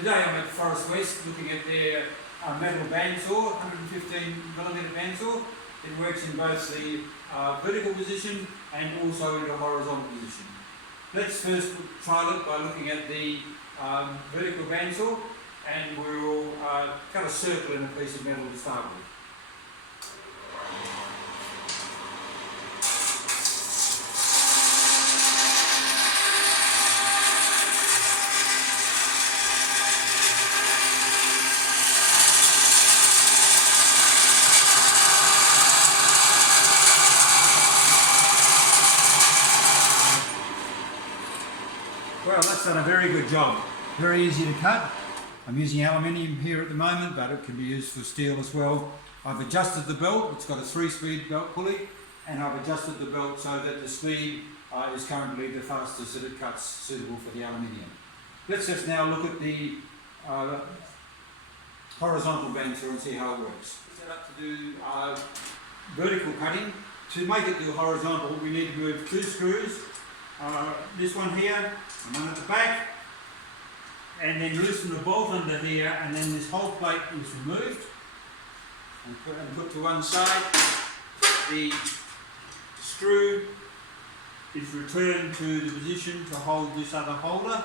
Today I'm at Forestwest looking at their metal bandsaw, 115mm bandsaw. It works in both the vertical position and also in the horizontal position. Let's first trial it by looking at the vertical bandsaw, and we'll cut a circle in a piece of metal to start with. Well, that's done a very good job. Very easy to cut. I'm using aluminium here at the moment, but it can be used for steel as well. I've adjusted the belt. It's got a 3-speed belt pulley, and I've adjusted the belt so that the speed is currently the fastest that it cuts, suitable for the aluminium. Let's just now look at the horizontal bandsaw and see how it works. Set up to do vertical cutting. To make it do horizontal, we need to move 2 screws. This one here, and one at the back, and then loosen the bolt under here, and then this whole plate is removed and put to one side. The screw is returned to the position to hold this other holder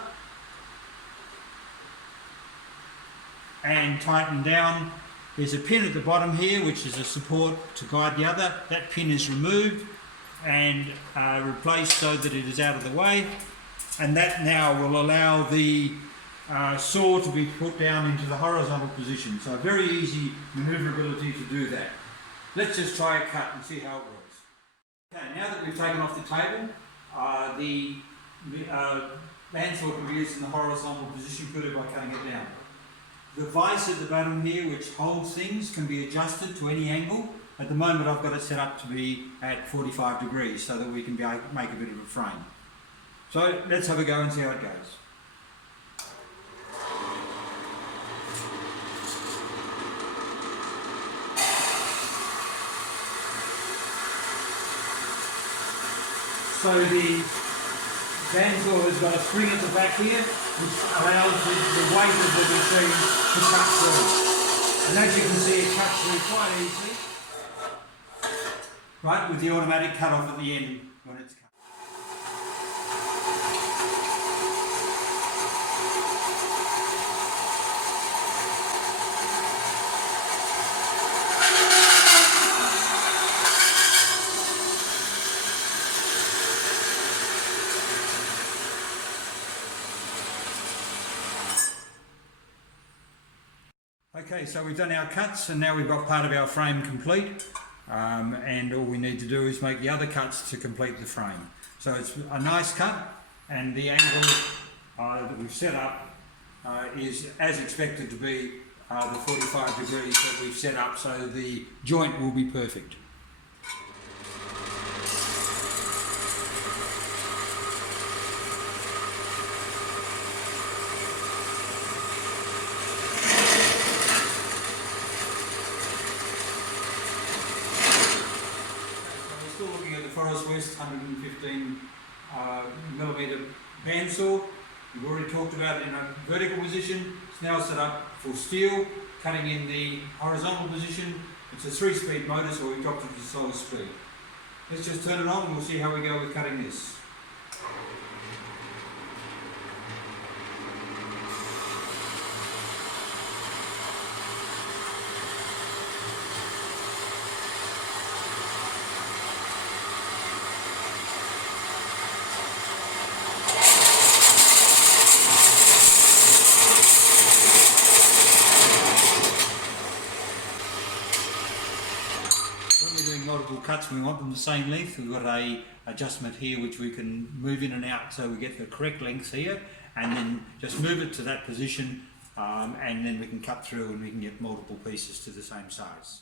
and tightened down. There's a pin at the bottom here which is a support to guide the other. That pin is removed and replaced so that it is out of the way, and that now will allow the saw to be put down into the horizontal position. So very easy manoeuvrability to do that. Let's just try a cut and see how it works. Okay, now that we've taken off the table, the bandsaw can be used in the horizontal position purely by cutting it down. The vise at the bottom here, which holds things, can be adjusted to any angle. At the moment I've got it set up to be at 45 degrees so that we can make a bit of a frame. So let's have a go and see how it goes. So the bandsaw has got a spring at the back here which allows the weight of the machine to cut through. And as you can see, it cuts through quite easily. Right, with the automatic cut off at the end when it's cut. Okay, so we've done our cuts and now we've got part of our frame complete. And all we need to do is make the other cuts to complete the frame. So it's a nice cut, and the angle that we've set up is as expected to be the 45 degrees that we've set up, so the joint will be perfect. Still looking at the Forestwest 115mm bandsaw. We've already talked about it in a vertical position. It's now set up for steel, cutting in the horizontal position. It's a 3-speed motor, so we've dropped it to slower speed. Let's just turn it on and we'll see how we go with cutting this. When we're doing multiple cuts, we want them the same length. We've got a adjustment here which we can move in and out so we get the correct length here, and then just move it to that position, and then we can cut through and we can get multiple pieces to the same size.